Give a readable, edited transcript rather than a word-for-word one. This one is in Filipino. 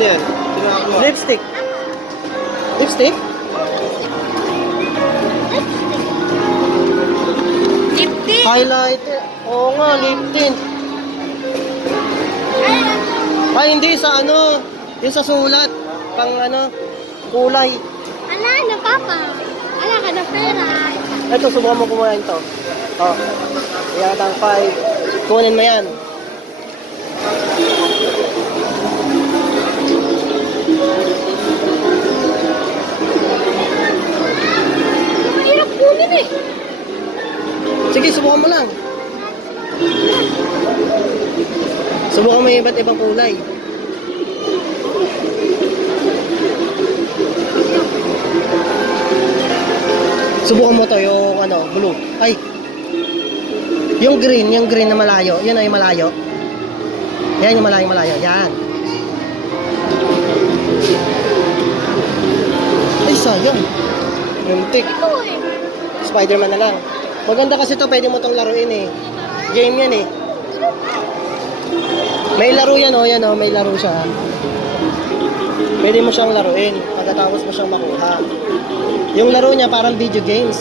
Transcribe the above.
Ano yan? Sinakuha. Lipstick. Lipstick? Lip tint. Highlighter. Oo nga, lip tint. Ay, hindi sa ano. Yung sa sulat. Pang ano, kulay. Ala na, Papa. Ala ka na pera. Ito, subukan mo kumuha ito. Oh. Kaya tang 5. Kunin mo yan. Mahirap kunin eh. Sige, subukan mo lang. Subukan mo yung iba't ibang kulay. Subukan mo to yung ano, blue. Ay. Yung green na malayo. Yun ay malayo. Yan yung malayo. Yan. Ay, sayang. Yung tick. Ito eh. Spider-Man na lang. Maganda kasi to, pwede mo tong laruin eh. Game yan eh. May laro yan oh, may laro siya. Pwede mo siyang laruin pagkatapos mo siyang makuha. Yung laro niya parang video games.